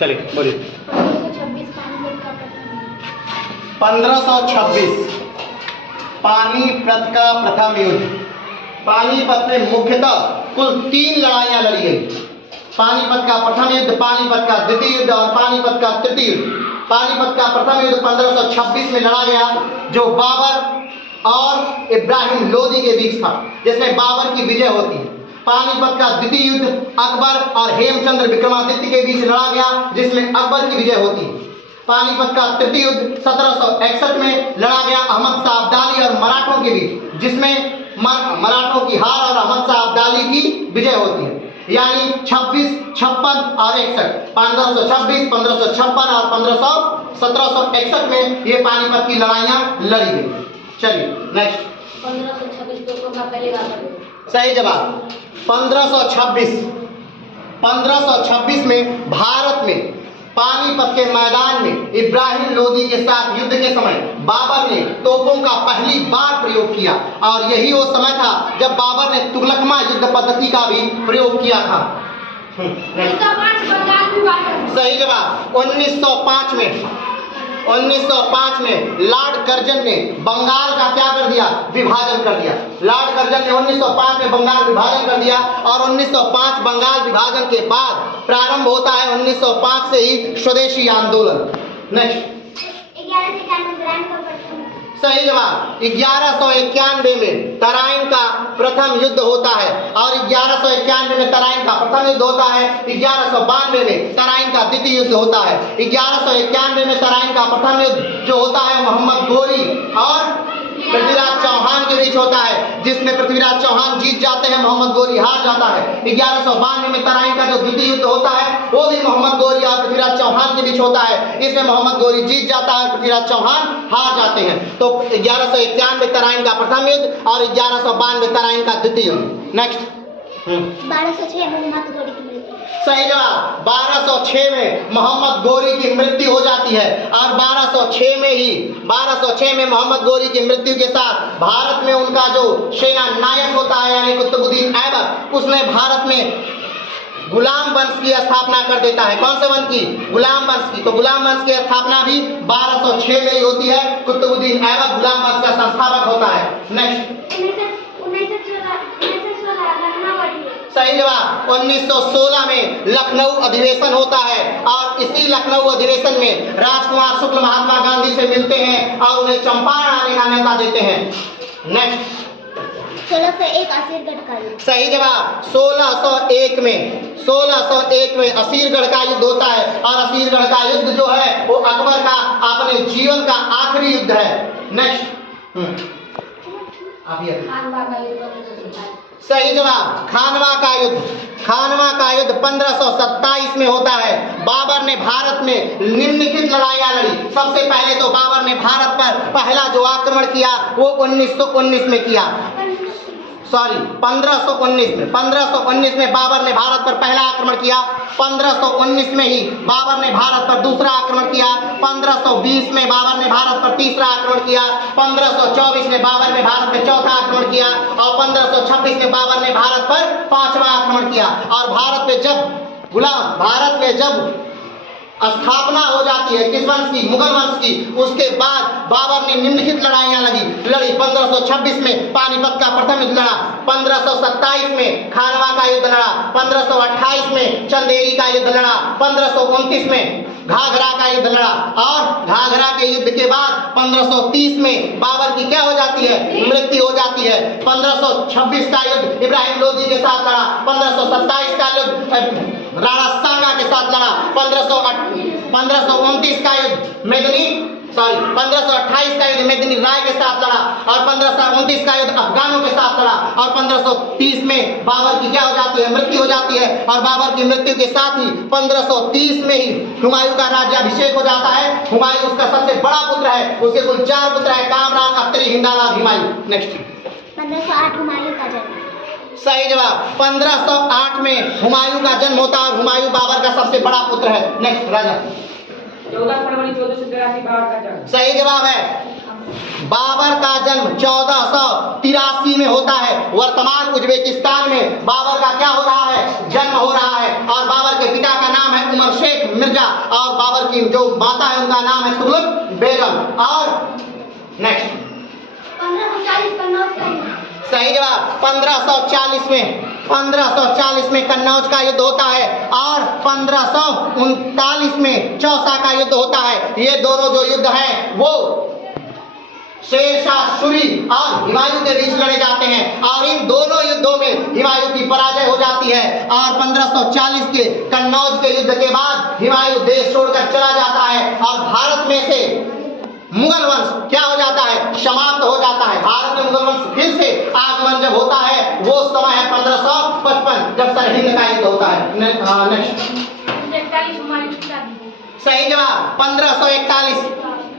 चलिए बोलिए। 1526 पानीपत का प्रथम युद्ध। पानीपत में मुख्यतः कुल 3 लड़ाइयां लड़ी गई। पानीपत का प्रथम युद्ध, पानीपत का द्वितीय युद्ध और पानीपत का तृतीय युद्ध। पानीपत का प्रथम युद्ध 1526 में लड़ा गया, जो बाबर और इब्राहिम लोदी के बीच था, जिसमें बाबर की विजय होती है। पानीपत का द्वितीय युद्ध अकबर और हेमचंद्र विक्रमादित्य के बीच लड़ा गया, जिसमें अकबर की विजय होती है। पानीपत का तृतीय युद्ध 1761 में लड़ा गया अहमद शाह अब्दाली और मराठों के बीच, जिसमें मराठों की हार और अहमद शाह अब्दाली की विजय होती है। यानी 26, 56 और 61, 1526, 1556 और 1761 में ये पानीपत की लड़ाइयां लड़ी गई। चलिए नेक्स्ट। 1526 सही जवाब 1526 में भारत में पानीपत के मैदान में इब्राहिम लोदी के साथ युद्ध के समय बाबर ने तोपों का पहली बार प्रयोग किया, और यही वो समय था जब बाबर ने तुगलकमा युद्ध पद्धति का भी प्रयोग किया था। सही जवाब 1905 में लॉर्ड कर्जन ने बंगाल का क्या कर दिया, विभाजन कर दिया। लॉर्ड कर्जन ने 1905 में बंगाल विभाजन कर दिया, और 1905 बंगाल विभाजन के बाद प्रारंभ होता है 1905 से ही स्वदेशी आंदोलन। नेक्स्ट। सही जवाब 1191 में तराइन का प्रथम युद्ध होता है, और 1191 में तराइन का प्रथम युद्ध होता है। 1192 में तराइन का द्वितीय युद्ध होता है। 1191 में तराइन का प्रथम युद्ध जो होता है मोहम्मद गोरी और पृथ्वीराज चौहान के बीच होता है, जिसमें पृथ्वीराज चौहान जीत जाते हैं, मोहम्मद गोरी हार जाता है। 1192 में तराइन का जो द्वितीय युद्ध होता है वो भी मोहम्मद गोरी और पृथ्वीराज चौहान के बीच होता है। इसमें मोहम्मद गोरी जीत जाता है, पृथ्वीराज चौहान हार जाते हैं। तो 1191 में तराइन का प्रथम युद्ध और 1192 तराइन का द्वितीय युद्ध। नेक्स्ट। 1206 में मोहम्मद गोरी की मृत्यु। सही जवाब 1206 में मोहम्मद गोरी की मृत्यु हो जाती है, और 1206 में मोहम्मद गोरी की मृत्यु के साथ भारत में उनका जो सेना नायक होता है यानी कुतुबुद्दीन ऐबक, उसने भारत में गुलाम वंश की स्थापना कर देता है। कौन से वंश की? गुलाम वंश की। तो गुलाम वंश की स्थापना भी 1206 में ही होती है। कुतुबुद्दीन ऐबक गुलाम वंश का संस्थापक होता है। नेक्स्ट। सही जवाब 1916 में लखनऊ अधिवेशन होता है, और इसी लखनऊ अधिवेशन में राजकुमार शुक्ल महात्मा गांधी से मिलते हैं और उन्हें चंपारण आने का न्योता देते हैं। नेक्स्ट। 1601 असीरगढ़ का युद्ध। सही जवाब 1601 में असीरगढ़ का युद्ध होता है, और असीरगढ़ का युद्ध जो है वो अकबर का अपने जीवन का आखिरी युद्ध है। नेक्स्ट। सही जवाब खानवा का युद्ध 1527 में होता है। बाबर ने भारत में निम्नलिखित लड़ाइयां लड़ी। सबसे पहले तो बाबर ने भारत पर पहला जो आक्रमण किया वो 1519 में किया। 1519 में बाबर ने भारत पर पहला आक्रमण किया। 1519 में ही बाबर ने भारत पर दूसरा आक्रमण किया। 1520 में बाबर ने भारत पर तीसरा आक्रमण किया। 1524 में बाबर ने भारत पर चौथा आक्रमण किया, और 1526 में बाबर ने भारत पर पांचवा आक्रमण किया। और भारत में जब स्थापना हो जाती है किस वंश की? मुगल वंश की। उसके बाद बाबर ने निम्नलिखित लड़ाइयां लड़ी। 1526 में पानीपत का प्रथम युद्ध लड़ा। 1527 में खानवा का युद्ध लड़ा। 1528 में चंदेरी का युद्ध लड़ा। 1529 में घाघरा का युद्ध लड़ा, और घाघरा के युद्ध के बाद 1530 में बाबर की क्या हो जाती है? मृत्यु हो जाती है। 1526 का युद्ध इब्राहिम लोदी के साथ लड़ा। 1527 का युद्ध राणा सांगा के साथ लड़ा। 1529 का युद्ध 1528 का युद्ध मेदिनी राय के साथ लड़ा, और 1529 का युद्ध अफगानों के साथ लड़ा, और 1530 में बाबर की क्या हो जाती है? मृत्यु हो जाती है। और बाबर की मृत्यु के साथ ही 1530 में ही हुमायूं का राज्याभिषेक हो जाता है। हुमायूं उसका सबसे बड़ा पुत्र है। उसके कुल 4 पुत्र है, कामरान, अख्तरी, हिंदालाल, हुमायूं। नेक्स्ट। 1508 हुमायूं का जन्म। सही जवाब 1508 में हुमायूं का जन्म होता है, और हुमायूं बाबर का सबसे बड़ा पुत्र है। नेक्स्ट राजा। 14 फरवरी 1483 बाबर का जन्म। सही जवाब है बाबर का जन्म 1483 में होता है। वर्तमान उज्बेकिस्तान में बाबर का क्या हो रहा है? जन्म हो रहा है। और बाबर के पिता का नाम है उमर शेख मिर्जा और बाबर की जो माता है उनका नाम है तुगलक बेगम। और नेक्स्ट 1540 कन्नौज का युद्ध। सही जवाब 1540 में कन्नौज का युद्ध होता है और 1539 में चौसा का युद्ध होता है। ये दोनों जो युद्ध हैं वो शेरशाह सूरी और हुमायूं के बीच लड़े जाते हैं और इन दोनों युद्धों में हुमायूं की पराजय हो जाती है और 1540 के कन्नौज के युद्ध के बाद हुमायूं देश छोड़कर चला जाता है और भारत में से मुगल वंश क्या हो जाता है, समाप्त हो जाता है। भारत में मुगल वंश फिर से आगमन जब होता है वो समय है 1555 जब सरहिंद का युद्ध होता है। नेक्स्ट सही जवाब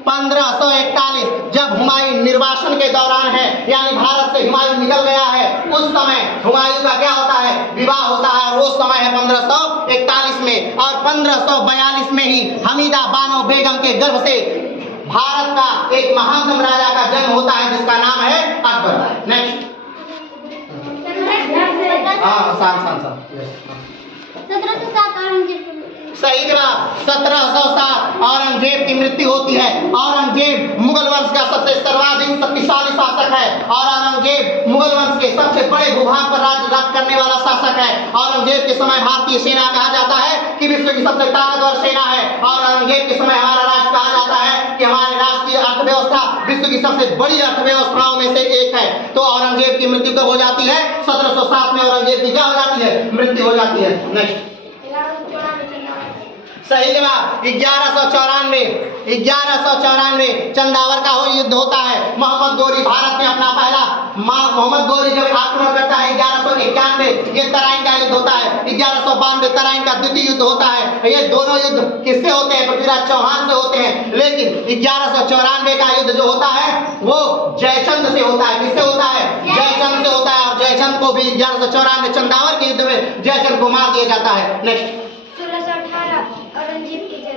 1541 जब हुमायूं निर्वासन के दौरान है यानी भारत से हुमायूं निकल गया है उस समय हुमायूं का क्या होता है, विवाह होता है और वो समय है 1541 में। और 1542 में ही हमीदा बानो बेगम के गर्भ से भारत का एक महानतम राजा का जन्म होता है जिसका नाम है अकबर। नेक्स्ट 1707 औरंगजेब। सही जवाब 1707 औरंगजेब की मृत्यु होती है। औरंगजेब मुगल वंश का सबसे सर्वाधिक शक्तिशाली शासक है और औरंगजेब मुगल वंश के सबसे बड़े भूभाग पर राज्य करने वाला शासक है। औरंगजेब के समय भारतीय सेना कहा जाता है कि विश्व की सबसे ताकतवर सेना है और औरंगजेब के समय हमारा राष्ट्र कहा जाता है कि हमारे राष्ट्रीय अर्थव्यवस्था विश्व की सबसे बड़ी अर्थव्यवस्थाओं में से एक है। तो औरंगजेब की मृत्यु कब हो जाती है, 1707 में औरंगजेब की क्या हो जाती है, मृत्यु हो जाती है। नेक्स्ट सही जवाब 1194 चंदावर का हो युद्ध होता है। मोहम्मद गोरी भारत में अपना पहला मोहम्मद गोरी जब आक्रमण करता है 1191 ये तराइन का युद्ध होता है। 1192 तराइन का द्वितीय युद्ध होता है। ये दोनों युद्ध किससे होते हैं, पृथ्वीराज चौहान से होते हैं। लेकिन 1194 का युद्ध जो होता है वो जयचंद से होता है। किससे होता है, जयचंद से होता है और जयचंद को भी 1194 चंदावर के युद्ध में जयचंद को मार दिया जाता है। नेक्स्ट 1618 औरंगजेब की जन्म।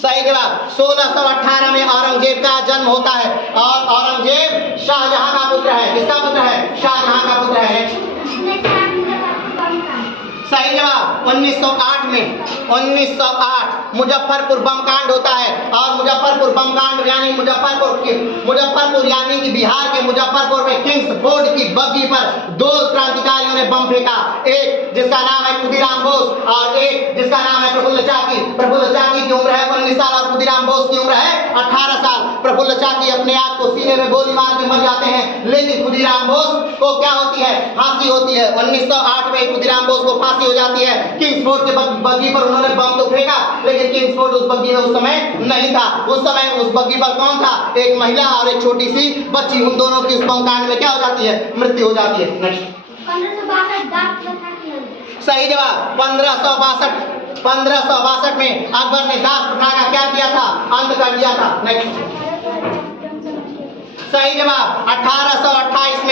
सही जवाब 1618 में औरंगजेब का जन्म होता है और औरंगजेब शाहजहां का पुत्र है। किसका पुत्र है, शाहजहां का पुत्र है। सही जवाब 1908 मुजफ्फरपुर बम कांड होता है और मुजफ्फरपुर बम कांड यानी मुजफ्फरपुर यानी कि बिहार के मुजफ्फरपुर में किंग्स फोर्ड की बग्गी पर दो क्रांतिकारियों ने बम फेंका। एक जिसका नाम है खुदीराम बोस और एक जिसका नाम है प्रफुल्ल चाकी। प्रफुल्ल चाकी की उम्र है 19 साल और खुदीराम बोस की उम्र है 18 साल। प्रफुल्ल चाकी अपने आप को सीने में गोली मार के मर जाते हैं लेकिन खुदीराम बोस को क्या होती है, फांसी होती है। 1908 में खुदीराम बोस को फांसी हो जाती है। किंग्सफोर्ड के बग्गी पर उन्होंने बम तो फेंका लेकिन किंग्सफोर्ड उस बग्गी में उस समय नहीं था। उस समय उस बग्गी पर कौन था, एक महिला और एक छोटी सी बच्ची। उन दोनों की उस बम कांड में क्या हो जाती है, मृत्यु हो जाती है। नेक्स्ट 1562 दास प्रथा की अंत। सही जवाब 1562 में अकबर ने दास प्रथा का क्या किया था, अंत कर दिया था। नेक्स्ट सही जवाब 1828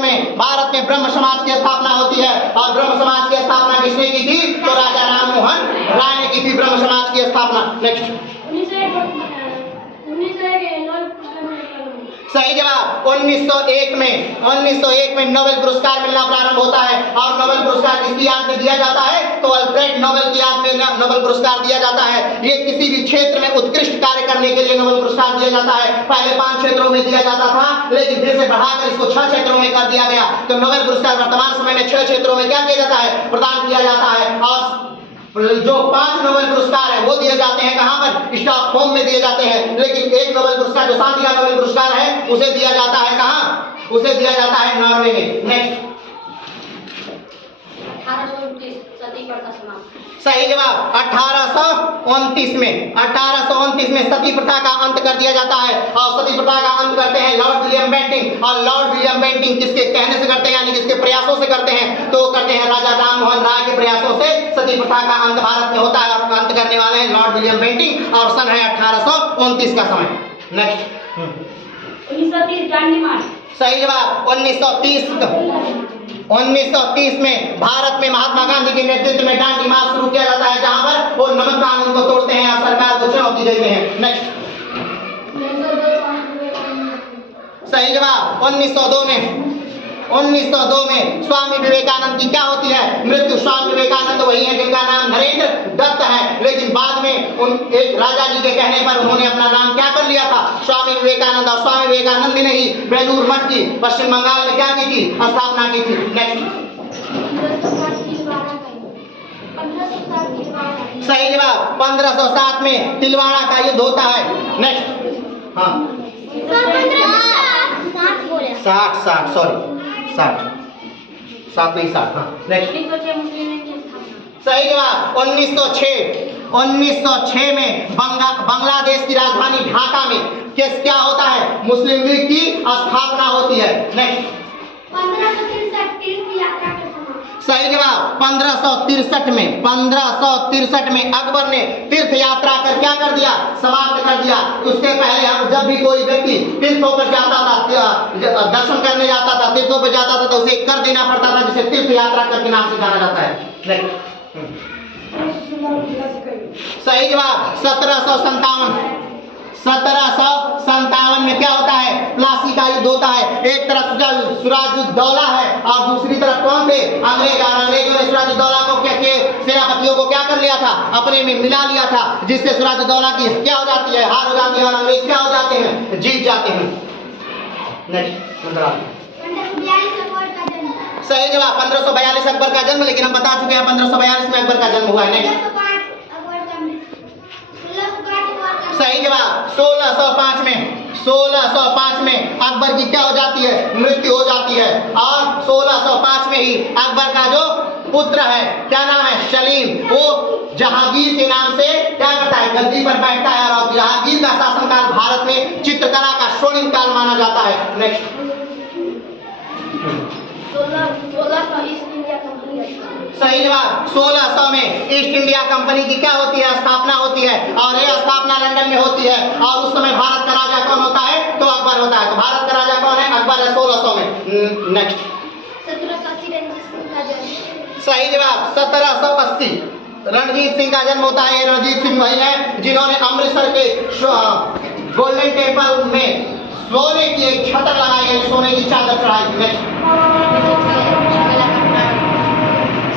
में भारत में ब्रह्म समाज की स्थापना होती है और ब्रह्म समाज की स्थापना किसने की थी, तो राजा राम मोहन राय ने की थी ब्रह्म समाज की स्थापना। नेक्स्ट 1901 सही जवाब 1901 में नोबेल पुरस्कार मिलना प्रारंभ होता है और नोबेल पुरस्कार किसकी याद में दिया जाता है, तो अल्फ्रेड नोबेल की याद में नोबेल पुरस्कार दिया जाता है। ये किसी भी क्षेत्र में उत्कृष्ट कार्य करने के लिए नोबेल पुरस्कार दिया जाता है। पहले 5 क्षेत्रों में दिया जाता था लेकिन फिर से बढ़ाकर इसको 6 क्षेत्रों में कर दिया गया। तो नोबेल पुरस्कार वर्तमान समय में 6 क्षेत्रों में क्या किया जाता है, प्रदान किया जाता है। और जो 5 नोबेल पुरस्कार है वो दिए जाते हैं कहां पर, स्टॉकहोम में दिए जाते हैं। लेकिन एक नोबेल पुरस्कार जो शांति का नोबेल पुरस्कार है उसे दिया जाता है कहां, उसे दिया जाता है नॉर्वे में। नेक्स्ट 1829 सती प्रथा समाप्त। सही जवाब 1829 में सती प्रथा का अंत कर दिया जाता है और सती प्रथा का अंत करते हैं लॉर्ड विलियम बेंटिंक। और लॉर्ड विलियम बेंटिंक किसके कहने से करते हैं, यानी किसके प्रयासों से करते हैं, तो करते हैं राजा राम मोहन राय के प्रयासों से सती प्रथा का अंत भारत में होता है और अंत करने वाले हैं लॉर्ड विलियम बेंटिक और सन है 1829 का समय। नेक्स्ट 1930 दांडी मार्च। सही जवाब 1930 में भारत में महात्मा गांधी के नेतृत्व में दांडी मार्च शुरू किया जाता है जहां पर वो नमक कानून को तोड़ते हैं और सरकार को चुनौती देते हैं। नेक्स्ट सही जवाब 1902 में स्वामी विवेकानंद की क्या होती है, मृत्यु। स्वामी विवेकानंद वही है जिनका नाम नरेंद्र एक राजा जी के कहने पर उन्होंने अपना नाम क्या कर लिया था, स्वामी विवेकानंद। और स्वामी विवेकानंद ने ही बेलूर मठ की पश्चिम बंगाल में क्या की थी, स्थापना की थी। नेक्स्ट, सही जवाब 1507 में तिलवाड़ा का युद्ध होता है। नेक्स्ट, हाँ 60 सॉरी 7 नहीं 60, हाँ नेक्स्ट। 1906 मुस्लिम लीग की स्थापना। सही जवाब 1906 में बांग्लादेश की राजधानी ढाका में क्या होता है, मुस्लिम लीग की स्थापना होती है। नेक्स्ट, 1563 तीर्थ यात्रा का समापन। सही जवाब 1563 में अकबर ने तीर्थ यात्रा कर क्या कर दिया, समाप्त कर दिया। उससे पहले हम जब भी कोई व्यक्ति तीर्थों पर जाता था, दर्शन करने जाता था, तीर्थों पर जाता था, तो उसे कर देना पड़ता था, जिसे तीर्थ यात्रा करके नाम से जाना जाता है। सही जवाब 1757 में क्या होता है, प्लासी का युद्ध होता है। एक तरफ सिराजुद्दौला है और दूसरी तरफ कौन थे, अंग्रेज। और अंग्रेजों ने सिराजुद्दौला को के सेनापतियों को क्या कर लिया था, अपने में मिला लिया था, जिससे सिराजुद्दौला की क्या हो जाती है, हार हो जाती है और अंग्रेज क्या हो जाते हैं, जीत जाते हैं। नेक्स्ट, 1542 अकबर का जन्म। सही जवाब 1542 अकबर का जन्म, लेकिन हम बता चुके हैं 1542 में अकबर का जन्म हुआ है। नेक्स्ट, 1605 अकबर का मृत्यु। 1605 अकबर का। सही जवाब 1605 में अकबर की क्या हो जाती है, मृत्यु हो जाती है। और 1605 में ही अकबर का जो पुत्र है, क्या नाम है, सलीम, वो जहांगीर के नाम से क्या करता है, गद्दी पर बैठता है। और जहांगीर का शासनकाल भारत में चित्रकला का स्वर्णिम काल माना जाता है। Next, 1600 east India company. सही जवाब 1600 में ईस्ट इंडिया कंपनी की क्या होती है, स्थापना होती है। और यह स्थापना लंदन में होती है। और उस समय भारत का राजा कौन होता है, तो अकबर होता है। तो भारत का राजा कौन है, अकबर है 1600 में। नेक्स्ट, 1780 रणजीत सिंह का जन्म। सही जवाब 1780 रणजीत सिंह का जन्म होता है। रणजीत सिंह वही है जिन्होंने अमृतसर के गोल्डन टेम्पल में सोने की एक छतर लगाई है, सोने की चादर चढ़ाई। नेक्स्ट,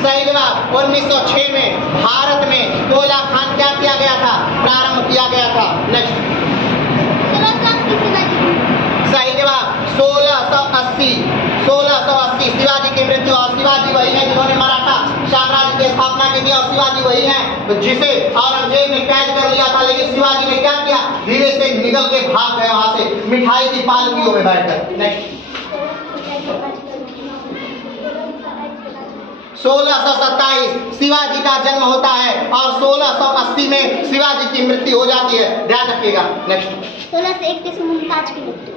सही जवाब 1906 में भारत में कोयला खान क्या किया गया था, प्रारंभ किया गया था। नेक्स्ट, 1680 शिवाजी। सही जवाब 1680 शिवाजी की मृत्यु। और शिवाजी वही है जिन्होंने मराठा साम्राज्य की स्थापना की थी। और शिवाजी वही है जिसे औरंगजेब ने कैद कर लिया था, लेकिन शिवाजी ने क्या किया, धीरे से निकल के भाग गए वहां से, मिठाई की पालकियों में बैठकर। नेक्स्ट, 1627 शिवाजी का जन्म होता है और 1680 में शिवाजी की मृत्यु हो जाती है, ध्यान रखिएगा। नेक्स्ट, 1631 में मुमताज की मृत्यु।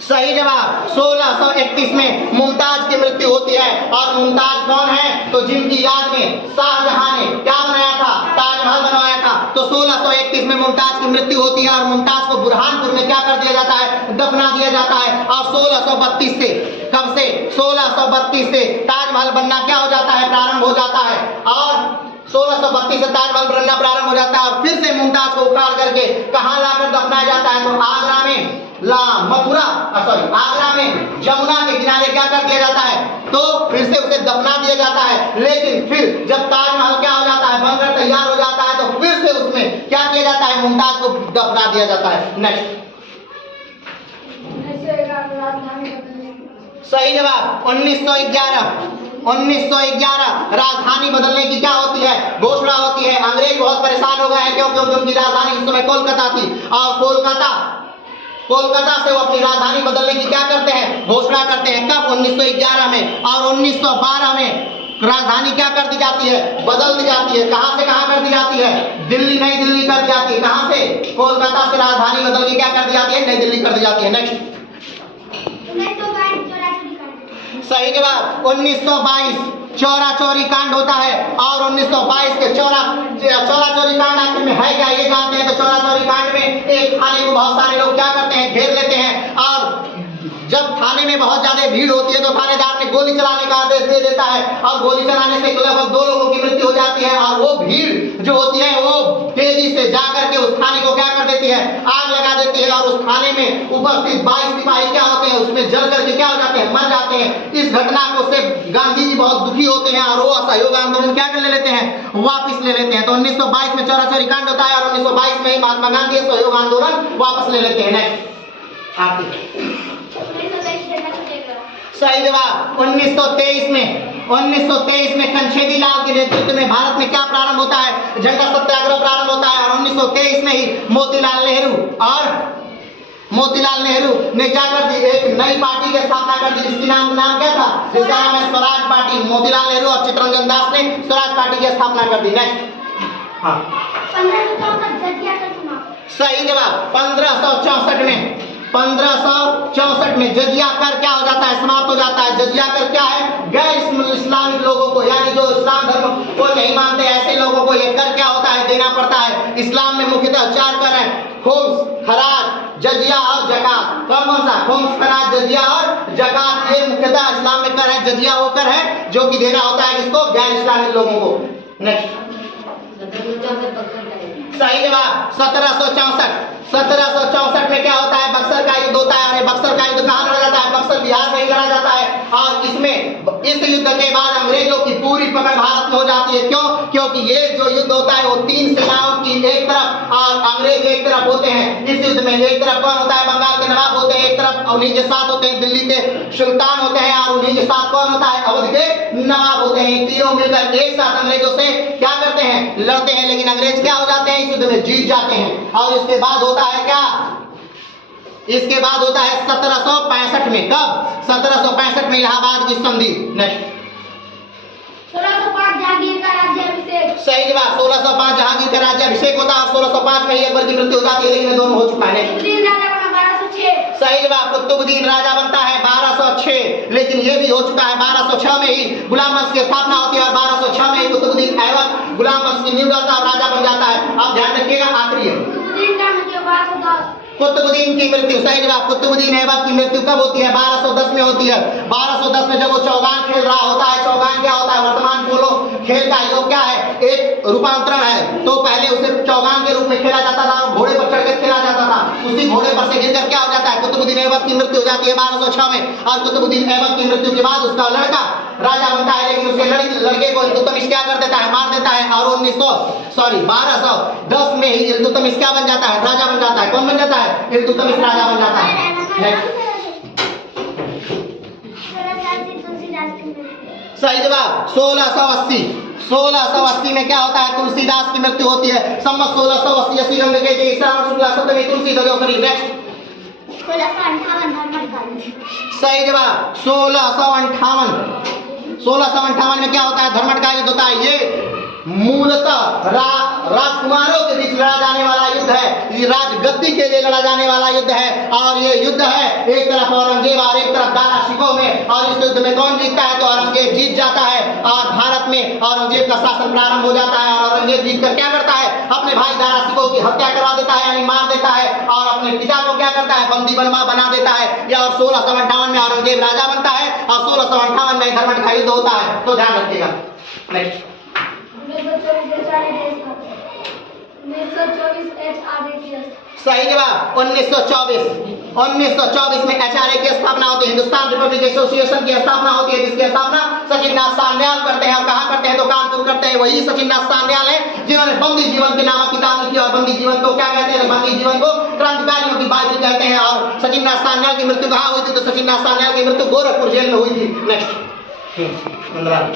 सही जवाब 1631 में मुमताज की मृत्यु होती है। और मुमताज कौन है, तो जिनकी याद में शाहजहां ने क्या बनाया था, ताजमहल बनवाया था। तो 1631 में मुमताज की मृत्यु होती है और मुमताज को बुरहानपुर में क्या कर दिया जाता है, दफना दिया जाता है। और 1632 से, कब से, 1632 से ताजमहल बनना क्या हो जाता है, प्रारंभ हो जाता है। और 1632 से ताजमहल बनना प्रारंभ हो जाता है। और फिर से मुमताज को उखाड़ करके कहाँ लाकर दफनाया जाता है, तो आगरा में आगरा में जमुना के किनारे क्या कर दिया जाता है, तो फिर से उसे दफना दिया जाता है। लेकिन फिर जब ताजमहल क्या हो जाता है, बनकर तैयार हो जाता है, तो फिर से उसमें क्या किया जाता है, मुमताज को दफना दिया जाता है। नेक्स्ट, सही जवाब 1911 राजधानी बदलने की क्या होती है, घोषणा होती है। अंग्रेज बहुत परेशान हो गए हैं क्योंकि उनकी राजधानी उस समय कोलकाता थी। और कोलकाता से वो अपनी राजधानी बदलने की क्या करते हैं, घोषणा करते हैं। कब, 1911 में। और 1912 में राजधानी क्या कर दी जाती है, बदल दी जाती है। कहां से कहां कर दी जाती है, दिल्ली, नई दिल्ली कर दी जाती है। कहां से, कोलकाता से राजधानी बदल के क्या कर दी जाती है, नई दिल्ली कर दी जाती है। नेक्स्ट, 1922 सही जवाब 1922 चौरा चोरी कांड होता है। और 1922 के चौरा चोरी कांड आखिर में है क्या, ये जानते हैं। तो चौरा चोरी कांड में एक थाने को बहुत सारे लोग क्या करते हैं, घेर लेते हैं। और जब थाने में बहुत ज्यादा भीड़ होती है तो थानेदार ने गोली चलाने का आदेश दे देता है। और गोली चलाने से लगभग 2 लोगों की मृत्यु हो जाती है। और वो भीड़ जो होती है वो तेजी से जाकर के उस थाने को क्या कर देती है, आग लगा देती है। और उस थाने में उपस्थित 22 सिपाही क्या होते हैं, उसमें जल करके क्या हो जाते हैं, मर जाते हैं। इस घटना को से गांधी जी बहुत दुखी होते हैं और वो असहयोग आंदोलन क्या कर लेते हैं, वापस ले लेते हैं। तो 1922 में चौरा-चौरी कांड होता है और 1922 में ही महात्मा गांधी असहयोग आंदोलन वापस ले लेते हैं। नेक्स्ट आगे सही जवाब 1923 में कंछेदी लाल के नेतृत्व में भारत में क्या प्रारंभ होता है, झंडा सत्याग्रह प्रारंभ होता है। और 1923 में ही मोतीलाल नेहरू ने क्या कर दी, एक नई पार्टी की स्थापना कर दी जिसकी नाम क्या था, जिसका नाम है स्वराज पार्टी। मोतीलाल नेहरू और चित्तरंजन दास ने स्वराज पार्टी की स्थापना कर दी। नेक्स्ट हाँ 1564 जजिया का चुनाव। सही जवाब 1564 में जजिया कर क्या हो जाता है, समाप्त हो जाता है। जजिया कर क्या है, गैर इस्लामिक लोगों को यानी जो इस्लाम धर्म को नहीं मानते ऐसे लोगों को ये कर क्या होता है, देना पड़ता है। इस्लाम में मुख्यतः 4 कर है, खुम्स, खराज, जजिया और जकात। कौन सा, खुम्स, खराज, जजिया और जकात, ये मुख्यतः इस्लाम में कर है। जजिया वो कर है जो कि देना होता है किसको, गैर इस्लामिक लोगों को। नेक्स्ट सही जवाब 1764 में क्या होता है, बक्सर का युद्ध होता है। और बक्सर का युद्ध कहाँ लड़ा जाता है, बक्सर बिहार में ही लड़ा जाता है। और इसमें इस युद्ध के बाद अंग्रेजों की पूरी पकड़ भारत में हो जाती है। क्यों, क्योंकि ये जो युद्ध होता है वो 3 सेनाओं की एक तरफ और अंग्रेज एक तरफ होते हैं। इस युद्ध में एक तरफ कौन होता है, बंगाल के नवाब होते हैं, एक तरफ उन्हीं के साथ होते हैं दिल्ली के सुल्तान होते हैं, और उन्हीं के साथ कौन होता है, अवध के नवाब होते हैं। तीनों मिलकर एक साथ अंग्रेजों से क्या करते हैं, लड़ते हैं। लेकिन अंग्रेज क्या हो जाते हैं, इस युद्ध में जीत जाते हैं। और इसके बाद होता है क्या, इसके बाद होता है 1765 में। कब, 1765 में इलाहाबाद की संधि। नेक्स्ट 1605 जहांगीर का राज्याभिषेक। सही जवाब 1605 जहांगीर का राज्याभिषेक होता है। 1605 में ही अकबर की मृत्यु हो जाती है, लेकिन दोनों हो चुका है। कुतुबुद्दीन राजा बना 1206। सही जवाब कुतुबुद्दीन राजा बनता है 1206, लेकिन ये भी हो चुका है 1206 में ही गुलाम वंश की स्थापना होती है। और 1206 में ही कुतुबुद्दीन ऐबक गुलाम वंश की नींव डालता है और राजा बन जाता है। अब ध्यान रखिएगा, आखिरी है कुतुबुद्दीन का मृत्यु 1210। कुतुबुद्दीन की मृत्यु। सही जवाब कुतुबुद्दीन ऐबक की मृत्यु कब होती है, 1210 में होती है। 1210 में जब वो चौगान खेल रहा होता है, चौगान क्या होता है, वर्तमान पोलो खेल का योग क्या है, एक रूपांतरण है। तो पहले उसे चौगान के रूप में खेला जाता था और घोड़े पर चढ़कर खेला जाता था। उसी घोड़े पर से गिरकर क्या हो जाता है, कुतुबुद्दीन ऐबक की मृत्यु हो जाती है 1206 में। और कुतुबुद्दीन ऐबक की मृत्यु के बाद उसका लड़का राजा बनता है, लेकिन उसके लड़के को इल्तुतमिश क्या कर देता है, मार देता है। और 1210 में ही इल्तुतमिश क्या बन जाता है, राजा बन जाता है। कौन बन जाता है, इल्तुतमिश राजा बन जाता है। सही जवाब 1680 में क्या होता है, तुलसीदास की मृत्यु होती है। संवत 1680 रंग के श्रावण शुक्ला सप्तमी तुलसी दयोसरी। नेक्स्ट 1658 सही जवाब 1658 में क्या होता है, धर्मठ का युद्ध होता है। ये मूलतः राजकुमारों के बीच लड़ा जाने वाला युद्ध है, ये राजगद्दी के लिए लड़ा जाने वाला युद्ध है। और ये युद्ध है एक तरफ औरंगजेब और एक तरफ दारा शिकोह में। और इस युद्ध में कौन जीतता है, तो औरंगजेब जीत जाता है और भारत में औरंगजेब का शासन प्रारंभ हो जाता है। और औरंगजेब जीत कर क्या करता है, अपने भाई दारा शिकोह की हत्या करवा देता है, यानी मार देता है। और अपने पिता को क्या करता है, बंदी बना देता है। या और 1658 में औरंगजेब राजा बनता है और 1658 में धर्मठ का युद्ध होता है। तो ध्यान रखिएगा। नेक्स्ट 1924 सही जवाब 1924 में एचआरए की स्थापना होती है, हिंदुस्तान रिपब्लिक एसोसिएशन की स्थापना होती है, जिसकी स्थापना सचिन नाथ सान्याल करते हैं। और कहाँ करते हैं, तो कानपुर करते हैं। वही सचिन नाथ सान्याल है जिन्होंने बंदी जीवन के नामक किताब लिखी। और बंदी जीवन को क्या कहते हैं, बंदी जीवन को क्रांतिकारियों की बाइबल कहते हैं। और सचिन नाथ सान्याल की मृत्यु कहाँ हुई थी, तो सचिन नाथ सान्याल की मृत्यु गोरखपुर जेल में हुई थी। नेक्स्ट 15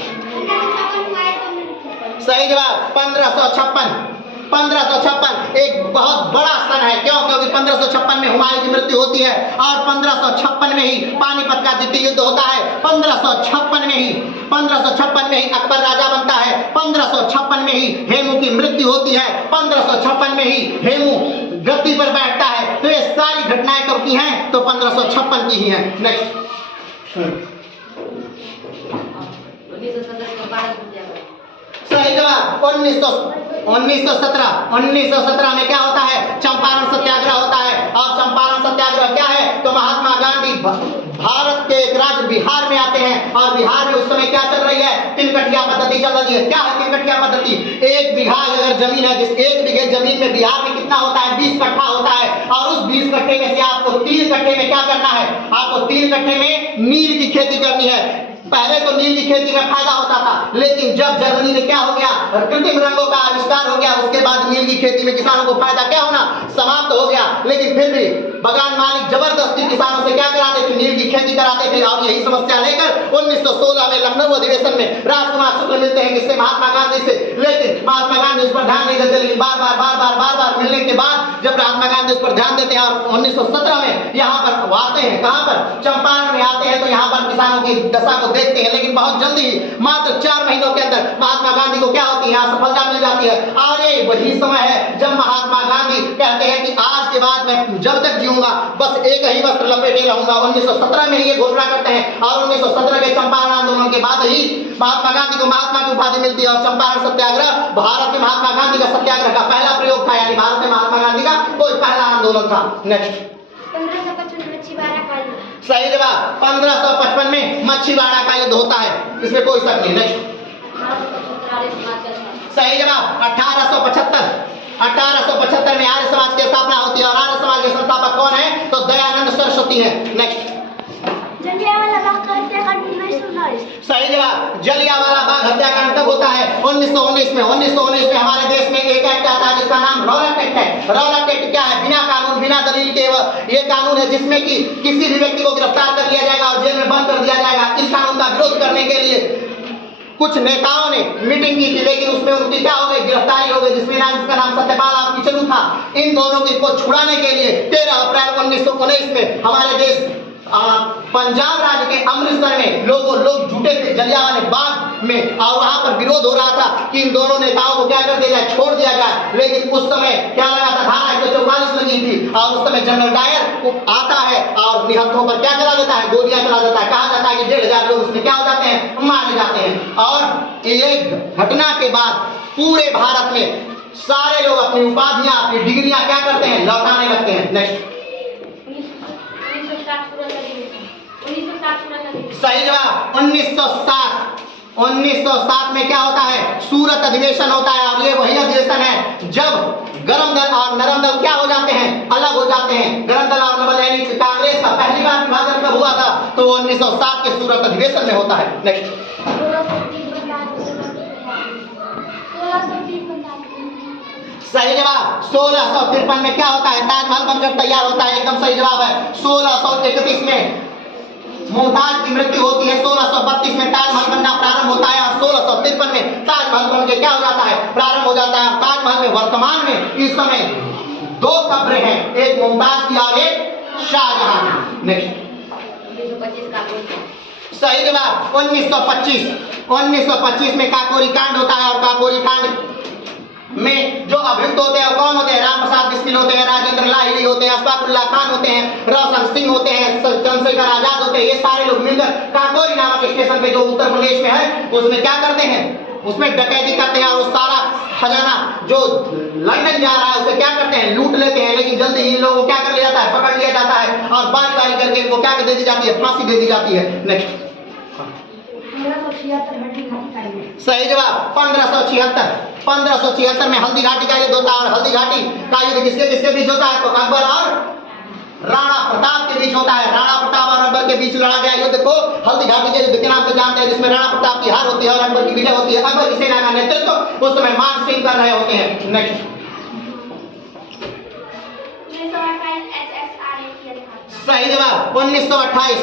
सही जवाब 1556 एक बहुत बड़ा सन है। क्यों, क्योंकि 1556 में हुमायूं की मृत्यु होती है। और 1556 में ही पानीपत का द्वितीय युद्ध होता है। 1556 में ही अकबर राजा बनता है। 1556 में ही हेमू की मृत्यु होती है। 1556 में ही हेमू गद्दी पर बैठता है। तो ये सारी घटनाएं कब की हैं, तो 1556 की ही हैं। नेक्स्ट सही जवाब 1917 में क्या होता है, चंपारण सत्याग्रह होता है। और चंपारण सत्याग्रह क्या है, तो महात्मा गांधी भारत के एक राज्य बिहार में आते हैं। और बिहार में उस समय क्या चल रही है, तिलकठिया पद्धति चल रही है। क्या है तिलकठिया पद्धति, एक बीघा अगर जमीन है, जिस एक बीघे जमीन में बिहार में कितना होता है, 20 कट्ठा होता है। और उस 20 कट्ठे में से आपको 3 कट्ठे में क्या करना है, आपको 3 कट्ठे में नील की खेती करनी है। पहले तो नील की खेती में फायदा होता था, लेकिन जब जर्मनी में क्या हो गया, कृत्रिम रंगों का आविष्कार हो गया, उसके बाद नील की खेती में किसानों को फायदा क्या होना, समाप्त हो गया। लेकिन फिर भी बगान मालिक जबरदस्ती किसानों से क्या कराते थे, नील की खेती कराते थे। और यही समस्या लेकर 1916 में लखनऊ अधिवेशन में राजकुमार शुक्ल मिलते हैं किससे, महात्मा गांधी से। लेकिन महात्मा गांधी उस पर ध्यान नहीं देते, लेकिन बार बार मिलने के बाद जब महात्मा गांधी उस पर ध्यान देते हैं और 1917 में यहाँ पर आते हैं, कहाँ पर, चंपारण में आते हैं, तो यहाँ पर किसानों की दशा को देखते हैं। लेकिन बहुत जल्दी ही मात्र 4 महीनों के अंदर महात्मा गांधी को क्या होती है, यहाँ सफलता मिल जाती है। और ये वही समय है जब महात्मा गांधी कहते हैं कि आज के बाद मैं जब तक जीऊंगा बस एक ही वस्त्र लपेटे रहूंगा। 1917 में ही ये घोषणा करते हैं और 1917 के चंपारण आंदोलन के बाद ही महात्मा गांधी को महात्मा की उपाधि मिलती है। और चंपारण सत्याग्रह भारत में महात्मा गांधी का सत्याग्रह का पहला प्रयोग था, यानी भारत में महात्मा गांधी का कोई पहला आंदोलन था। नेक्स्ट 1555 में मच्छीवाड़ा का युद्ध। सही जवाब, 1555 में मच्छीवाड़ा का युद्ध होता है, इसमें कोई शक नहीं। नेक्स्ट सही जवाब, 1875 में आर्य समाज की स्थापना होती है। और आर्य समाज के संस्थापक कौन है, तो दयानंद सरस्वती है। नेक्स्ट जलियांवाला बाग का हत्याकांड 1919। सही जवाब, जलियांवाला बाग हत्याकांड कब होता है, 1919 में। 1919 में हमारे देश में एक एक्ट आता है जिसका नाम रॉलट एक्ट है। रॉलट एक्ट क्या है, बिना कानून बिना दलील के ये कानून है जिसमें कि किसी भी व्यक्ति को गिरफ्तार कर लिया जाएगा और जेल में बंद कर दिया जाएगा। इस कानून का विरोध करने के लिए कुछ नेताओं ने मीटिंग की थी, लेकिन उसमें उनकी क्या हो गई, गिरफ्तारी हो गई, जिसमें जिसका नाम सत्यपाल और किचलू था। इन दोनों को छुड़ाने के लिए 13 अप्रैल 1919 में हमारे देश पंजाब राज्य के अमृतसर में लोग जुटे थे जलियांवाला बाग में, और वहां पर विरोध हो रहा था कि इन दोनों नेताओं को क्या कर दिया जाए, छोड़ दिया जाए। लेकिन उस समय क्या लगा था, धारा 144 लगी थी और उस समय जनरल डायर आता है और निहत्थों पर क्या चला देता है, गोलियां चला देता है। कहा जाता है कि 1500 लोग उसमें क्या हो जाते हैं, मारे जाते हैं। और ये घटना के बाद पूरे भारत में सारे लोग अपनी उपाधियां अपनी डिग्रियां क्या करते हैं, लौटाने लगते हैं। नेक्स्ट 1907 सही जवाब, 1907 में क्या होता है, सूरत अधिवेशन होता है। और ये वही अधिवेशन है जब गरम दल और नरम दल क्या हो जाते हैं, अलग हो जाते हैं। गरम दल और नरम दल यानी कांग्रेस का पहली बार विभाजन कब हुआ था, तो 1907 के सूरत अधिवेशन में होता है। नेक्स्ट सही जवाब, 1653 में क्या होता है, ताजमहल बनकर तैयार होता है। एकदम सही जवाब है। 1631 में मुमताज की मृत्यु होती है। 1632 में ताजमहल बनना प्रारंभ होता है और 1653 में ताजमहल बनकर क्या हो जाता है, प्रारंभ हो जाता है। ताजमहल में वर्तमान में इस समय 2 कब्रें हैं, एक मुमताज की और एक शाहजहां। नेक्स्ट सही जवाब, 1925 में काकोरी कांड होता है। और काकोरी कांड में जो अभियुक्त होते हैं कौन होते हैं, राम प्रसाद बिस्मिल होते हैं, राजेंद्र लाहिड़ी होते हैं, अशफाकुल्लाह खान होते हैं, रोशन सिंह होते हैं, चंद्रशेखर आजाद होते हैं। ये सारे लोग मिलकर काकोरी नामक स्टेशन पे जो उत्तर प्रदेश में है उसमें क्या करते हैं, उसमें डकैती करते हैं और उस सारा खजाना जो लंदन जा रहा है उसे क्या करते हैं, लूट लेते हैं। लेकिन जल्दी ही इन लोगों को क्या कर लिया जाता है, पकड़ लिया जाता है और बारी बारी करके इनको क्या दे दी जाती है, फांसी दे दी जाती है। नेक्स्ट सही जवाब, 1576 में हल्दी घाटी का युद्ध होता है। और हल्दी घाटी का युद्ध किसके बीच होता है, तो अकबर और राणा प्रताप के बीच होता है। राणा प्रताप और अकबर के बीच लड़ा गया युद्ध को हल्दी घाटी के युद्ध के नाम से जानते हैं, जिसमें राणा प्रताप की हार होती है और अकबर की विजय होती है। अकबर की सेना का नेतृत्व उस समय मान सिंह कर रहे होते हैं। नेक्स्ट सही जवाब, 1928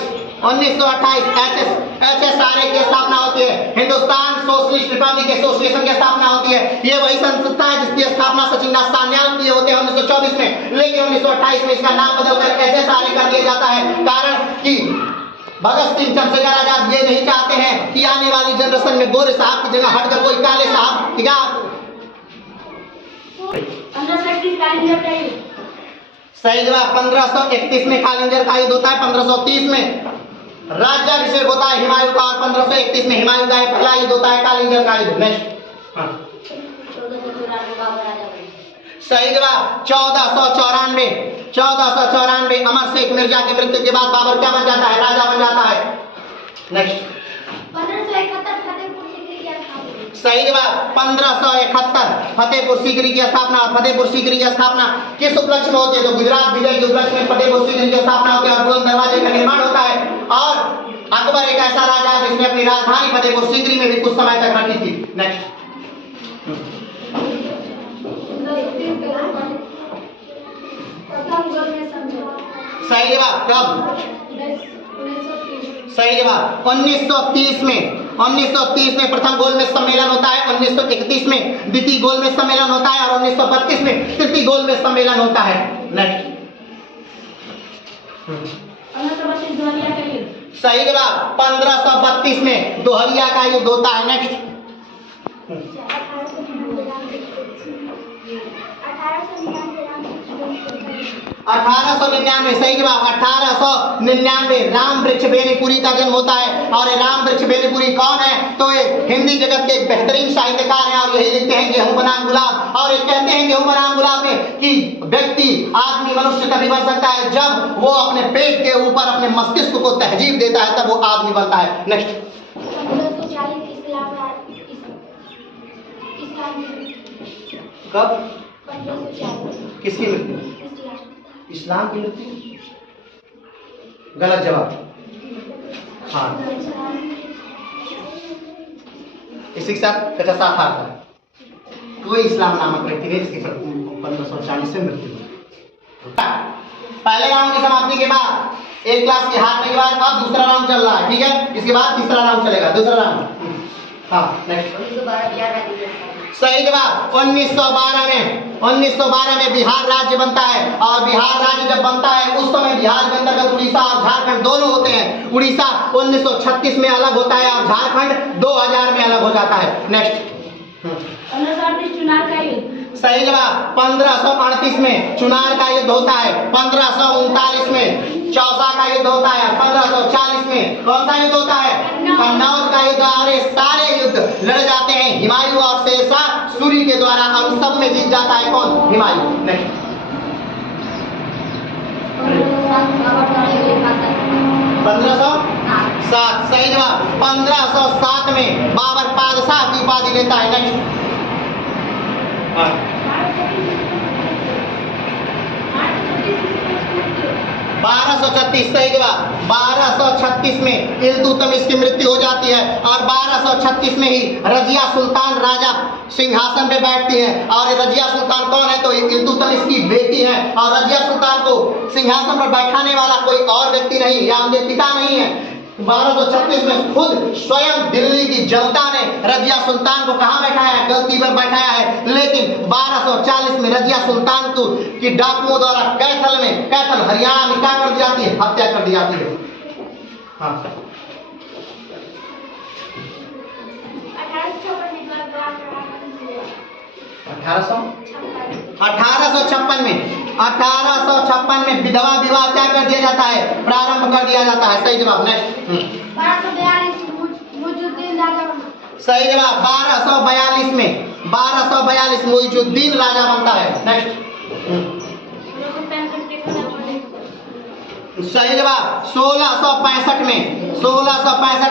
HSRA की स्थापना होती है। हिंदुस्तान सोशलिस्ट रिपब्लिक एसोसिएशन की स्थापना होती है। ये वही संस्था है जिसकी स्थापना सचिंद्र सान्याल किए होते हैं 1924 में। लेकिन 1928 में इसका नाम बदलकर HSRA कर दिया जाता है, कारण कि भगत सिंह चंद्रशेखर आजाद ये नहीं चाहते हैं कि आने वाली जनरेशन में गोरे साहब की जगह हटकर कोई काले साहब, ठीक है। सही जवाब, 1531 में खालिंजर का युद्ध होता है। 1530 में राज्याभिषेक होता है हुमायूं का और 1531 में हुमायूं का पहला युद्ध होता है कालिंजर का युद्ध। नेक्स्ट सही जवाब, 1494 अमर शेख मिर्जा की मृत्यु के बाद बाबर क्या बन जाता है, राजा बन जाता है। नेक्स्ट 1571 फतेहपुर सीकरी की स्थापना। सही जवाब, 1571 फतेहपुर सीकरी की स्थापना। फतेहपुर सीकरी की स्थापना किस उपलक्ष्य में होती है, तो गुजरात विजय के उपलक्ष्य में फतेहपुर सीकरी की स्थापना होती है और बुलंद दरवाजे का निर्माण होता है। और अकबर एक ऐसा राजा जिसने अपनी राजधानी फतेहपुर सीकरी में भी कुछ समय तक रखी थी। नेक्स्ट। प्रथम गोलमेज सम्मेलन सही जवाब कब? 1930 सही जवाब 1930 में। 1930 में प्रथम गोलमेज सम्मेलन होता है, 1931 में द्वितीय गोलमेज सम्मेलन होता है और 1932 में तृतीय गोलमेज सम्मेलन होता है। नेक्स्ट। 1532 दोहरिया का युद्ध। सही जवाब 1532 में दोहरिया का युद्ध होता है। नेक्स्ट। 1899 सही जवाब 1899 राम वृक्ष बेनीपुरी का जन्म होता है। और ये राम वृक्ष बेनीपुरी कौन है? तो ये हिंदी जगत के एक बेहतरीन साहित्यकार हैं और यही लिखते हैं गेहूं बनाम गुलाब। और ये कहते हैं गेहूं बनाम गुलाब में कि व्यक्ति आदमी मनुष्य तभी बन सकता है जब वो अपने पेट के ऊपर अपने मस्तिष्क को तहजीब देता है, तब वो आदमी बनता है। नेक्स्ट। 1540 कब? 1540 किसकी मृत्यु? इस्लाम की मृत्यु? गलत जवाब। हाँ, इसी के साथ कच्चा साथ आता है। कोई इस्लाम नामक व्यक्ति ने इसकी 1540 में मृत्यु हुई। पहले राउंड की समाप्ति के बाद एक क्लास की हारने के बाद अब दूसरा राउंड चल रहा है, ठीक है? इसके बाद तीसरा राउंड चलेगा। दूसरा राउंड। हाँ, नेक्स्ट। सही जवाब 1912 में बिहार राज्य बनता है। और बिहार राज्य जब बनता है उस समय बिहार के अंतर्गत उड़ीसा और झारखंड दोनों होते हैं। उड़ीसा 1936 में अलग होता है और झारखंड 2000 में अलग हो जाता है। नेक्स्ट। 1538 चुनार का युद्ध। सही जवाब 1538 में चुनार का युद्ध होता है। 1539 में चौसा का युद्ध होता है। 1540 में कौन सा युद्ध होता है? कन्नौज का युद्ध। और ये सारे युद्ध लड़े जाते हैं हुमायूं और शेरशाह सूरी के द्वारा और सब में जीत जाता है कौन? हुमायूं। नेक्स्ट। 1507 सही जवाब 1507 में बाबर बादशाह की उपाधि लेता है। नेक्स्ट। 1236 सही जवाब 1236 में इल्तुतमिश की मृत्यु हो जाती है और 1236 में ही रजिया सुल्तान राजा सिंहासन पे बैठती है। और रजिया सुल्तान कौन है? तो इल्तुतमिश की बेटी है। और रजिया सुल्तान को सिंहासन पर बैठाने वाला कोई और व्यक्ति नहीं या उनके पिता नहीं है। 1236 में खुद स्वयं दिल्ली की जनता ने रजिया सुल्तान को कहाँ बैठाया है? गलती पर बैठाया है। लेकिन 1240 में रजिया सुल्तान को की डाकुओं द्वारा कैथल हरियाणा में क्या कर दी जाती है? हत्या कर दी जाती है। हाँ। 1856 में विधवा विवाह क्या कर दिया जाता है? प्रारंभ कर दिया जाता है। सही जवाब। नेक्स्ट। 1242 मुइजुद्दीन राजा बना। सही जवाब 1242 में 1242 मुइजुद्दीन राजा बनता है। नेक्स्ट। सही जवाब 1665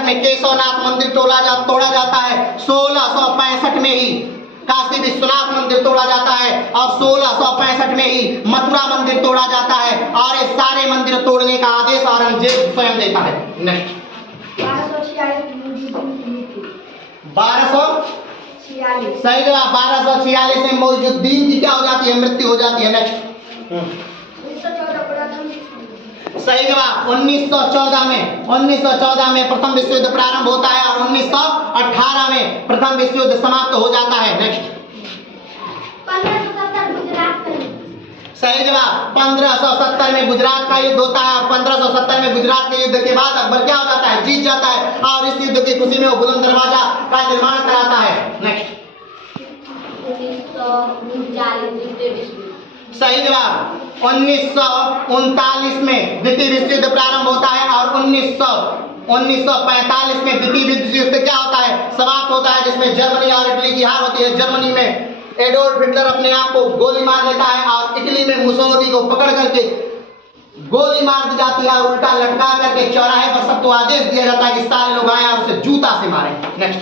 में केशवनाथ मंदिर तोड़ा जाता है। 1665 में ही काशी विश्वनाथ मंदिर तोड़ा जाता है और 1665 में ही मथुरा मंदिर तोड़ा जाता है। और ये सारे मंदिर तोड़ने का आदेश औरंगजेब स्वयं देता है। नेक्स्ट। 1246 सही जवाब 1246 में मुइजुद्दीन की क्या हो जाती है? मृत्यु हो जाती है। नेक्स्ट। सही जवाब 1914 में प्रथम विश्व युद्ध प्रारंभ होता है और 1918 में प्रथम विश्व युद्ध समाप्त हो जाता है। नेक्स्ट। 1570 गुजरात का युद्ध। सही जवाब 1570 में गुजरात का युद्ध होता है और 1570 में गुजरात के युद्ध के बाद अकबर क्या हो जाता है? जीत जाता है और इस युद्ध की खुशी में वो बुलंद दरवाजा का निर्माण कराता है। नेक्स्ट। 1939 सही जवाब 1939 में द्वितीय विश्व युद्ध प्रारंभ होता है और 1945 में द्वितीय विश्व युद्ध क्या होता है? समाप्त होता है, जिसमें जर्मनी और इटली की हार होती है। जर्मनी में एडोल्फ हिटलर अपने आप को गोली मार लेता है और इटली में मुसोलिनी को पकड़ करके गोली मार दी जाती है और उल्टा लटका करके चौराहे पर सबको आदेश दिया जाता है कि सारे लोग आए और उसे जूता से मारें। नेक्स्ट।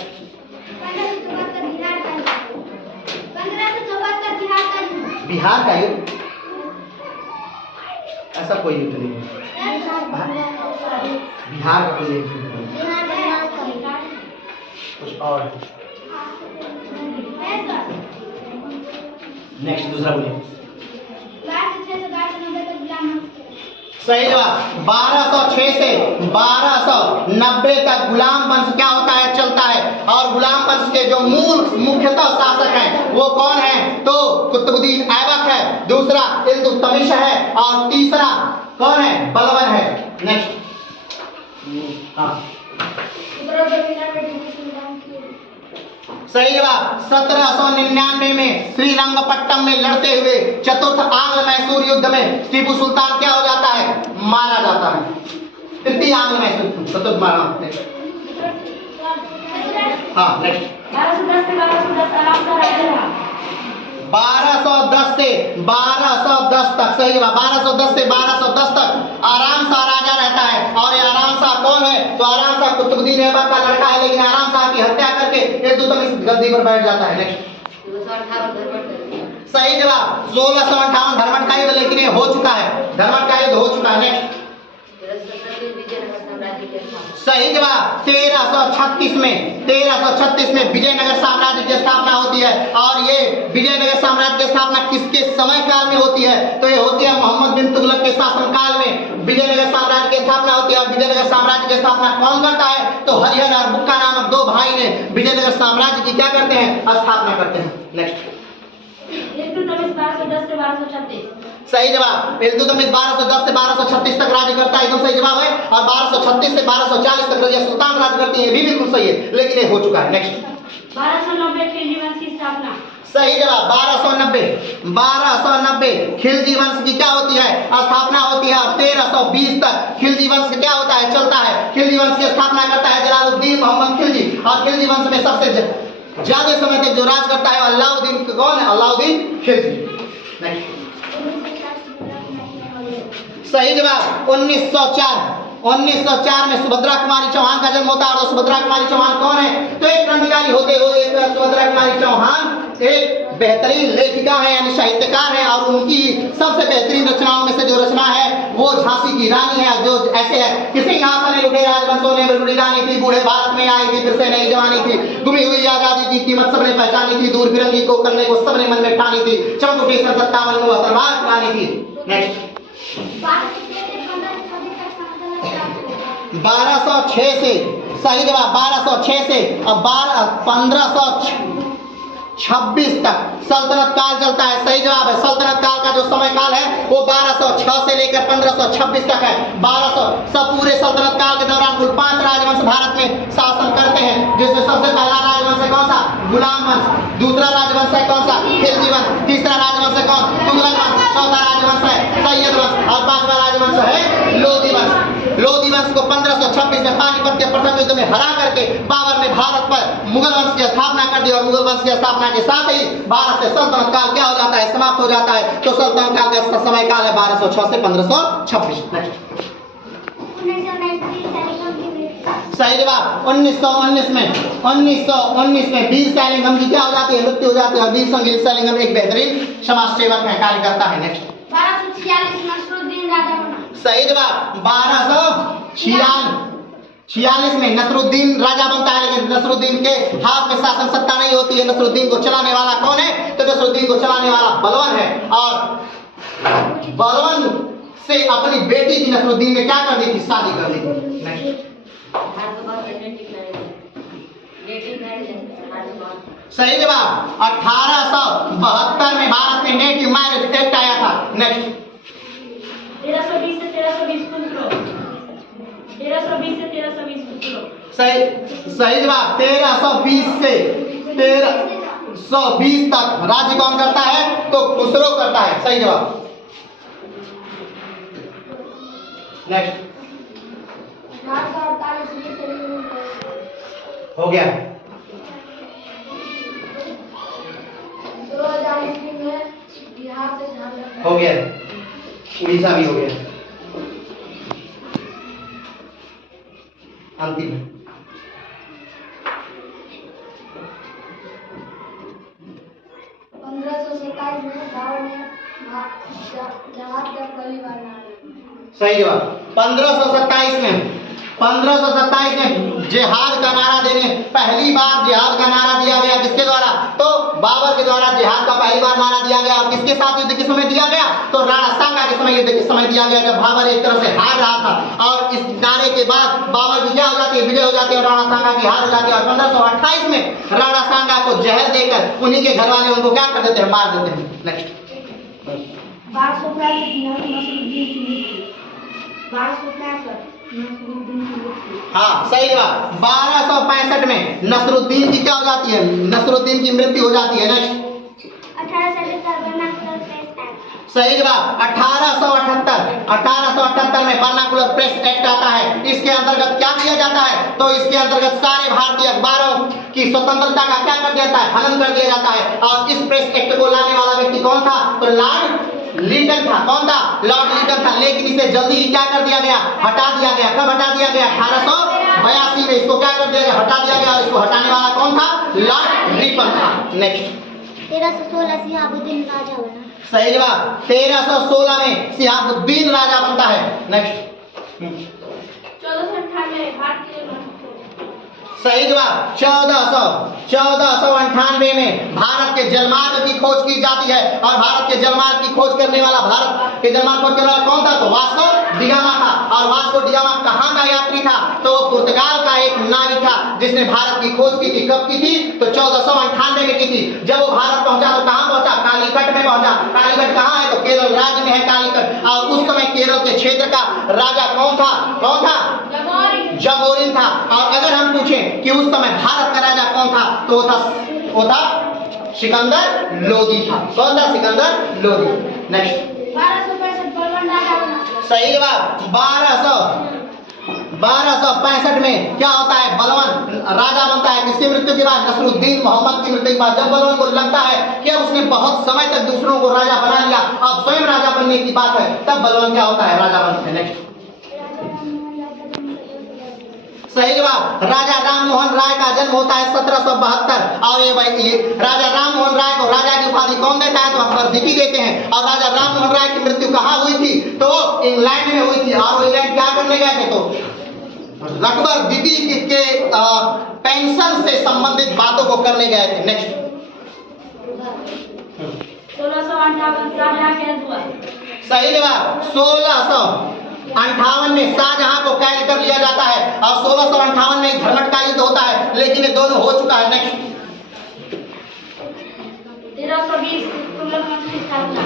1574 बिहार का युद्ध ऐसा कोई युद्ध नहीं है। बिहार का कोई बिहार का नाम कभी कुछ और नेक्स्ट दूसरा बोलिए। 1206 से 1290 तक गुलाम सही जवाब 1206 से 1290 तक गुलाम वंश क्या होता है, चलता है। और गुलाम वंश के जो मुख्यतः शासक हैं वो कौन है, तो कुतुबुद्दीन ऐबक है, दूसरा इल्तुतमिश है और तीसरा कौन है, बलबन है। नेक्स्ट हाँ सही जवाब 1799 में श्रीरंगपट्टम में लड़ते हुए चतुर्थ आंग्ल मैसूर युद्ध में टीपू सुल्तान क्या हो जाता है, मारा जाता है। तृतीय आंग्ल मैसूर चतुर्थ मारा। हाँ नेक्स्ट 1210 से 1210 आराम का राज्य रहा। 1210 से 1210 तक सही जवाब 1210 से 1210 तक आराम शाह राजा रहता है। और ये आराम शाह कौन है, तो आराम शाह कुतुबुद्दीन ऐबक का लड़का है, लेकिन आराम शाह की हत्या करके इल्तुतमिश गद्दी पर बैठ जाता है। नेक्स्ट सही जवाब 1658 धर्मट का युद्ध, लेकिन ये हो चुका है, धर्मट का युद्ध हो चुका है। नेक्स्ट सही जवाब 1336 में विजयनगर साम्राज्य की स्थापना होती है। और ये विजयनगर साम्राज्य की स्थापना किसके समय काल में होती है, तो ये होती है मोहम्मद बिन तुगलक के शासन काल में विजयनगर साम्राज्य की स्थापना होती है। और विजयनगर साम्राज्य की स्थापना कौन करता है, तो हरिहर और बुक्का नामक दो भाई ने विजयनगर साम्राज्य की क्या करते हैं, स्थापना करते हैं। नेक्स्ट इल्तुतमिश 1210 से 1236। सही जवाब इल्तुतमिश 1210 से 1236 तक राज्य करता है, एकदम सही जवाब है। और 1236 से 1240 तक रजिया सुल्तान राज्य करती है, ये भी बिल्कुल सही है, लेकिन ये हो चुका है। नेक्स्ट 1290 खिलजी वंश की स्थापना। सही जवाब 1290 खिलजी वंश की क्या होती है, स्थापना होती है। और 1320 तक खिलजी वंश क्या होता है, चलता है। खिलजी वंश की स्थापना करता है जलालुद्दीन मोहम्मद खिलजी। और खिलजी वंश में सबसे ज्यादा समय तक जो राज करता है अलाउद्दीन, कौन है, अलाउद्दीन खिलजी। नेक्स्ट सही जवाब 1904 में सुभद्रा कुमारी चौहान का जन्म होता है। और सुभद्रा कुमारी चौहान कौन है, तो एक क्रांतिकारी होते हुए सुभद्रा कुमारी चौहान एक बेहतरीन लेखिका है, यानी साहित्यकार है। और उनकी सबसे बेहतरीन रचनाओं में से जो रचना है वो झांसी की रानी है, जो ऐसे है कि सिंहासन लुटे राजवंशों ने बिरबुड़ी रानी थी, बूढ़े भारत में आई थी, फिर से नई जवानी थी, गुमी हुई आजादी की कीमत सबने पहचानी थी, दूर फिरंगी को करने को सबने मन में ठानी थी, चमक उठी 57 में असरबाज पुरानी थी। नेक्स्ट 1206 से सही जवाब 1206 से और 1526 तक सल्तनत काल चलता है। सही जवाब है सल्तनत काल का जो समय काल है वो 1206 से लेकर 1526 तक है। 1200 सब पूरे सल्तनत काल के दौरान कुल 5 राजवंश भारत में शासन करते हैं, जिसमें सबसे पहला राजवंश है कौन सा, गुलाम वंश। दूसरा राजवंश है कौन सा, खिलजी वंश। तीसरा राजवंश है कौन, तुगलक वंश। चौथा राजवंश है सैयद वंश। और 5वां राजवंश है लोधी वंश। लोधी वंश को 1526 में पानीपत के प्रथम युद्ध में हरा करके बाबर ने भारत पर मुगल वंश की स्थापना कर दी। और मुगल वंश की स्थापना के साथ ही भारत से सल्तनत काल क्या हो जाता है, समाप्त हो जाता है। तो सल्तनत काल का समय काल है 1206 से 1526। सही जवाब 1919 में वीर सैलिंगम की क्या हो जाती है, मृत्यु हो जाती है। और वीर संगीत सैलिंगम एक बेहतरीन समाज सेवक है, कार्य करता है। नेक्स्ट 1246 में नसरुद्दीन राजा बना। सही जवाब 1246 में नसरुद्दीन राजा बनता है, लेकिन नसरुद्दीन के हाथ में शासन सत्ता नहीं होती है। नसरुद्दीन को चलाने वाला कौन है, तो नसरुद्दीन को चलाने वाला बलबन है। और बलबन से अपनी बेटी की नसरुद्दीन ने क्या कर दी थी, शादी कर दी थी। सही जवाब 1872 में भारत में नेटिव मैरिज एक्ट आया था। नेक्स्ट 1320 से 1320 पुत्रों। 1320 से 1320 पुत्रों। सही जवाब 1320 से 1320 तक राज्य कौन करता है, तो खुसरो करता है। सही जवाब। नेक्स्ट हो गया, 2000 ईस्वी में बिहार से झारखंड हो गया, उड़ीसा भी हो गया। अंतिम 1527 में बाबर ने जहाज का पहली बार नाम। सही जवाब 1527 1527 में जिहाद का नारा देने, पहली बार जिहाद का नारा दिया गया किसके द्वारा? तो बाबर के द्वारा जिहाद का पहली बार नारा दिया गया। और किसके साथ युद्ध के समय दिया गया? तो राणा सांगा के समय युद्ध के समय दिया गया, जब बाबर एक तरफ से हार रहा था। और इस नारे के बाद बाबर की क्या हो जाती है? विजय हो जाती है, और राणा सांगा की हार हो जाती है। और 1528 में राणा सांगा को जहर देकर उन्हीं के घर वाले उनको क्या कर देते हैं? मार देते हैं। नेक्स्ट 1265 हाँ सही बात। 1265 में नसरुद्दीन की क्या हो जाती है? नसरुद्दीन की मृत्यु हो जाती है। नेक्स्ट 1877 सही जवाब। 1878 में वर्नाकुलर प्रेस एक्ट आता है। इसके अंतर्गत क्या किया जाता है? तो इसके अंतर्गत सारे भारतीय अखबारों की स्वतंत्रता का क्या कर दिया जाता है? हनन कर दिया जाता है। और इस प्रेस एक्ट को लाने वाला व्यक्ति कौन था? तो लॉर्ड लिटन था। कौन था? लॉर्ड लिटन था। लेकिन इसे जल्दी ही क्या कर दिया गया? हटा दिया गया। कब हटा दिया गया? 1882 में इसको क्या कर दिया गया? हटा दिया गया। और इसको हटाने वाला कौन था? लॉर्ड रिपन था। नेक्स्ट 1316 सिहाबुद्दीन राजा बना। सही जवाब। 1316 में सिहाबुद्दीन राजा बनता है। नेक्स्ट 1498 भारतीय सही जवाब। 1498 में भारत के जलमार्ग की खोज की जाती है। और भारत के जलमार्ग की खोज करने वाला, भारत के जलमार्ग खोज करने वाला कौन था? तो वास्को डिगामा था। और वास्को डिगामा कहाँ का यात्री था? तो पुर्तगाल का एक नाविक था जिसने भारत की खोज की थी। कब की थी? तो 1498 में की थी। जब वो भारत पहुंचा तो कहाँ पहुंचा? कालीकट में पहुंचा। कालीकट कहाँ है? तो केरल राज्य में है कालीकट। और उस समय केरल के क्षेत्र का राजा कौन था? कौन था? जमोरिन था। और अगर हम पूछें कि उस समय भारत का राजा कौन था, तो वो था सिकंदर लोदी था। कौन था? सिकंदर लोदी। नेक्स्ट 1265 बलवान राजा बना। सही जवाब। 1265 में क्या होता है? बलवान राजा बनता है। किसकी मृत्यु के बाद? नसरुद्दीन मोहम्मद की मृत्यु के बाद। जब बलवान को लगता है कि उसने बहुत समय तक दूसरों को राजा बना लिया, अब स्वयं राजा बनने की बात है, तब बलवान क्या होता है? राजा बनता है। नेक्स्ट सही जवाब। राजा राममोहन राय का जन्म होता है 1772। और ये राजा राममोहन राय को राजा की उपाधि कौन देता है? तो अकबर द्वितीय देते हैं। और राजा राममोहन राय की मृत्यु कहाँ हुई थी? तो इंग्लैंड में हुई थी। और वो इंग्लैंड क्या करने गए थे? तो अकबर द्वितीय के पेंशन से संबंधित बातों को करने गए थे। नेक्स्ट 1658 शाहजहां कैद हुआ। सही जवाब। 1658 में शाहजहां को कैद कर लिया जाता है। और 1658 में धर्मट का युद्ध होता है, लेकिन ये दोनों हो चुका है। नेक्स्ट 1320 तुगलक वंश की स्थापना।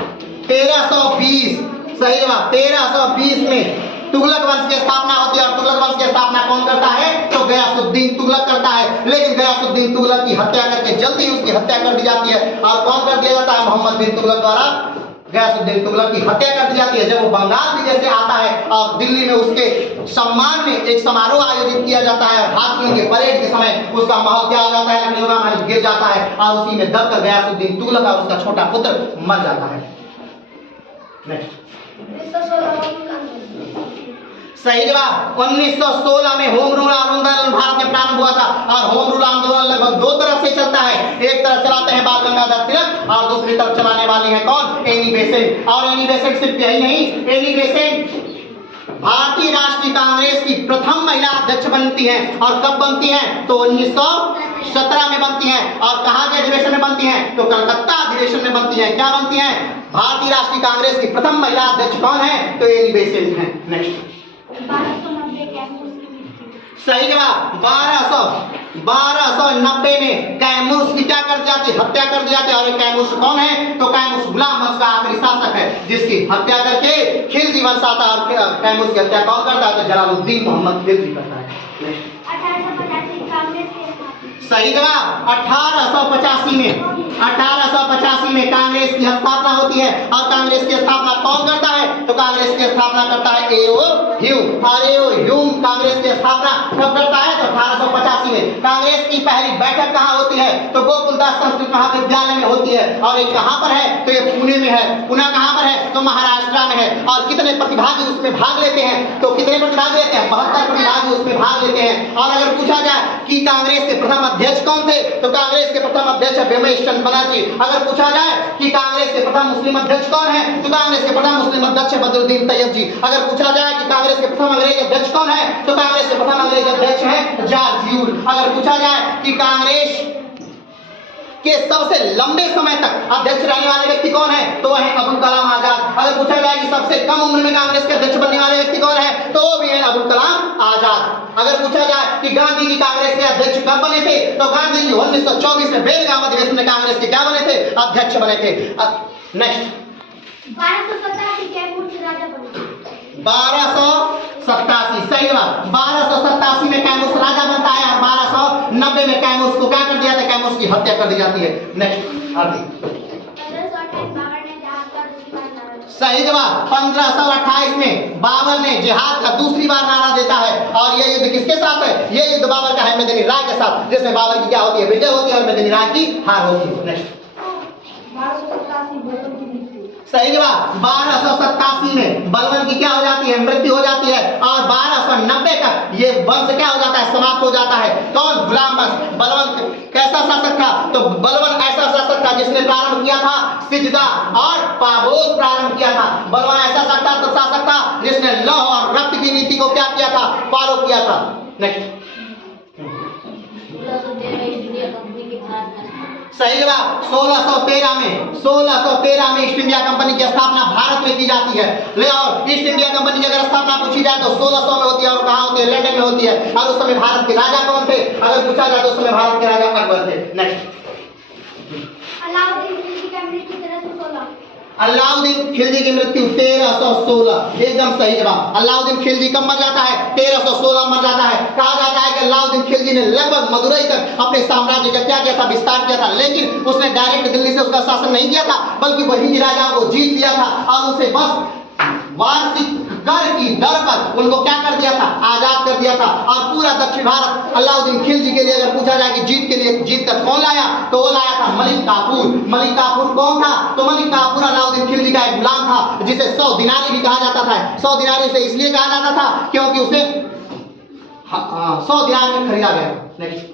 1320 सही जवाब। 1320 में तुगलक वंश की स्थापना होती है। और तुगलक वंश की स्थापना कौन करता है? तो गयासुद्दीन तुगलक करता है। लेकिन गयासुद्दीन तुगलक की हत्या करके जल्दी उसकी हत्या कर दी जाती है। और कौन कर दिया जाता है? मोहम्मद बिन तुगलक द्वारा गयासुद्दीन तुगलक की हत्या कर दी जाती है। जब वो बंगाल विजय से आता है और दिल्ली में उसके सम्मान में एक समारोह आयोजित किया जाता है, हाथियों के परेड के समय उसका महल क्या हो जाता है? लखनऊ का महल गिर जाता है। और उसी में दबकर गयासुद्दीन तुगलक और उसका छोटा पुत्र मर जाता है। नेक्स्ट 1916 सही जवाब। 1916 में होम रूल आंदोलन भारत में प्रारंभ हुआ था। और होम रूल आंदोलन लगभग दो तरफ से चलता है। एक तरफ चलाते हैं बाल गंगाधर तिलक और दूसरी तरफ चलाने वाले हैं कौन? Annie Besant. और एनी बेसेंट सिर्फ यही नहीं, एनी बेसेंट भारतीय राष्ट्रीय कांग्रेस की प्रथम महिला अध्यक्ष बनती हैं। और कब बनती हैं? तो 1917 में बनती हैं। और कहाँ के अधिवेशन में बनती हैं? तो कलकत्ता अधिवेशन में बनती हैं। क्या बनती हैं? भारतीय राष्ट्रीय कांग्रेस की प्रथम महिला अध्यक्ष कौन है? तो एनी बेसेंट हैं। नेक्स्ट 1290 कैमूर की मृत्यु। सही जवाब। 1290 में कैमूर की क्या कर जाती है? हत्या कर दी जाती है। और ये कैमूर कौन है? तो कैमूर गुलाम वंश का आखिरी शासक है, जिसकी हत्या करके खिलजी वंश आता है। और कैमूर की हत्या कौन करता है? तो जलालुद्दीन मोहम्मद खिलजी करता है। 1885 कांग्रेस के स्थापना। सही जवाब। 1885 में कांग्रेस की स्थापना होती है। और कांग्रेस की स्थापना कौन करता है? तो कांग्रेस की स्थापना करता है एओ ह्यूम। और एओ ह्यूम कांग्रेस की स्थापना कब करता है? तो 1885 में। कांग्रेस की पहली बैठक कहाँ होती है? तो गोकुलदास संस्कृत महाविद्यालय में होती है। और ये कहाँ पर है? तो ये पुणे में है। पुणे कहाँ पर है? तो महाराष्ट्र में है। और कितने प्रतिभागी उसमें भाग लेते हैं? तो कितने प्रतिभागी लेते हैं? 72 प्रतिभागी उसमें भाग लेते हैं। और अगर पूछा जाए कि कांग्रेस के प्रथम अध्यक्ष कौन थे? तो कांग्रेस के प्रथम अध्यक्ष रमेश चंद्र बनर्जी। अगर पूछा जाए कि कांग्रेस के प्रथम मुस्लिम अध्यक्ष कौन है? तो कांग्रेस के प्रथम मुस्लिम अध्यक्ष है बदरुद्दीन तैयब जी। अगर पूछा जाए कि कांग्रेस के प्रथम अंग्रेज अध्यक्ष कौन है, तो कांग्रेस के प्रथम अंग्रेज अध्यक्ष है जॉर्ज ह्यूल। अगर पूछा जाए कि कांग्रेस के सबसे लंबे समय तक अध्यक्ष रहने वाले व्यक्ति कौन है, तो वह है अबुल कलाम आजाद। अगर पूछा जाए कि सबसे कम उम्र में कांग्रेस के अध्यक्ष बनने वाले व्यक्ति कौन है, तो वो भी है अबुल कलाम आजाद। अगर पूछा जाए कि गांधी जी कांग्रेस के अध्यक्ष कब बने थे, तो गांधी जी 1924 में बेलगाम अधिवेशन में कांग्रेस के क्या बने थे? अध्यक्ष बने थे। नेक्स्ट 1287 कैमूर से राजा बने। 1287 सही बात। 1287 में कैमूर राजा बनता है और 1290 में कैमूर को क्या कर दिया था? कैमूर की हत्या कर दी जाती है। नेक्स्ट आगे 1528 बाबर ने जहाज पर दूसरी बार नारा। सही जवाब। 1528 में बाबर ने जिहाद का दूसरी बार नारा देता है और ये युद्ध किसके साथ है? ये युद्ध बाबर का है मेदिनी राय के साथ, जिसमें बाबर की क्या होती है? विजय होती है और मेदिनी राय की हार होती है। नेक्स्ट 1287 बलबन की मृत्यु। सही जवाब। 1287 में बलबन की क्या हो जाती है? मृत्यु हो जाती है और 1290 तक ये वंश क्या हो जाता है? समाप्त हो जाता है। कौन? गुलाम वंश। बलबन कैसा शासक था? तो बलबन ऐसा शासक था जिसने प्रारंभ किया था सिजदा और पाबोस प्रारंभ किया था। बलबन ऐसा शासक था जिसने लौह और रक्त की नीति को क्या किया था? फॉलो किया था। नेक्स्ट 1613 ईस्ट इंडिया कंपनी के भारत में। सही जवाब। 1613 में ईस्ट इंडिया कंपनी की स्थापना भारत में की जाती है। ले और ईस्ट इंडिया कंपनी की अगर स्थापना पूछी जाए तो 1600 में होती है और कहाँ होती है? लंदन में होती है। और उस समय भारत के राजा कौन थे? अगर पूछा जाए तो उस समय भारत के राजा अकबर थे। नेक्स्ट अलाउद्दीन खिलजी की मृत्यु 1316। अलाउद्दीन खिलजी की मृत्यु 1316 एकदम सही जवाब। अलाउद्दीन खिलजी कब मर जाता है? 1316 मर जाता है। कहा जाता है कि अलाउद्दीन खिलजी ने लगभग मदुरई तक अपने साम्राज्य का क्या किया था? विस्तार किया था, लेकिन उसने डायरेक्ट दिल्ली से उसका शासन नहीं किया था, बल्कि वही राजाओं को जीत लिया था और उनसे बस वार्षिक कर की दर पर उनको क्या कर दिया था? आजाद कर दिया था। और पूरा दक्षिण भारत अलाउद्दीन खिलजी के लिए अगर पूछा जाए कि जीत कर कौन लाया, तो वो लाया था मलिक काफूर। मलिक काफूर कौन था? तो मलिक काफूर अलाउद्दीन खिलजी का एक गुलाम था जिसे 100 दिनारी भी कहा जाता था। 100 दिनारी से इसलिए कहा जाता था क्योंकि उसे 100 दिनार में खरीदा गया। नेक्स्ट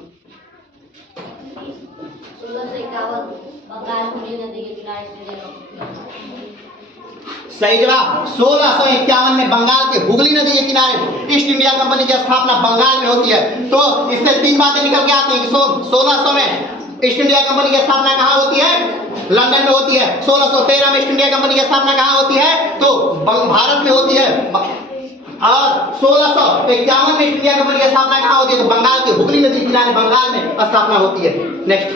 1651 बंगाल हुगली नदी के किनारे स्थित सही जवाब। 1651 में बंगाल के हुगली नदी के किनारे ईस्ट इंडिया कंपनी की स्थापना बंगाल में होती है। तो इससे तीन बातें निकल के आती हैं कि 1600 में ईस्ट इंडिया कंपनी की स्थापना कहाँ होती है? लंदन में होती है। 1613 में ईस्ट इंडिया कंपनी की स्थापना कहाँ होती है? तो भारत में होती है। और 1651 में ईस्ट इंडिया कंपनी की स्थापना कहाँ होती है? तो बंगाल के हुगली नदी के किनारे बंगाल में स्थापना होती है। नेक्स्ट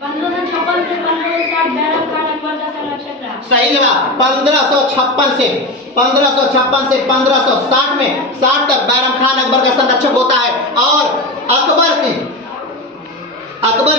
1556 से 1560 बैरम खान अकबर का संरक्षक रहा। सही जवाब। 1556 से 1560 में 60 तक बैरम खान अकबर का संरक्षक होता है और अकबर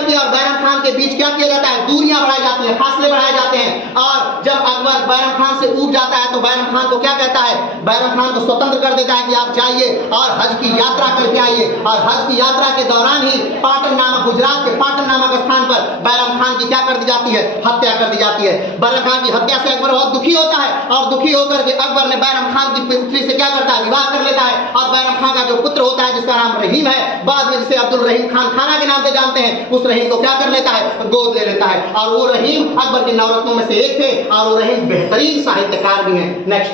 की और बैरम खान के बीच क्या किया जाता है? दूरियां बढ़ाई जाती हैं, फासले बढ़ाए जाते हैं। और जब अकबर बैरम खान से ऊब जाता है तो बैरम खान को क्या कहता है? बैरम खान को स्वतंत्र कर देता है कि आप जाइए और हज की यात्रा करके आइए। और हज की यात्रा के दौरान ही पाटन नामक गुजरात के पाटन नामक स्थान पर बैरम खान की क्या कर दी जाती है? हत्या कर दी जाती है। बैरम खान की हत्या से अकबर बहुत दुखी होता है और दुखी होकर के अकबर ने बैरम खान की पुत्री से क्या करता है? विवाह कर लेता है। और बैरम खान का जो पुत्र होता है जिसका नाम रहीम है, बाद में जिसे अब्दुल रहीम खान खाना के नाम से जानते हैं, उस रहीम को क्या कर लेता है? गोद ले लेता है। और वो रहीम अकबर के नवरत्नों में से एक थे और वो रहीम बेहतरीन साहित्यकार भी हैं। नेक्स्ट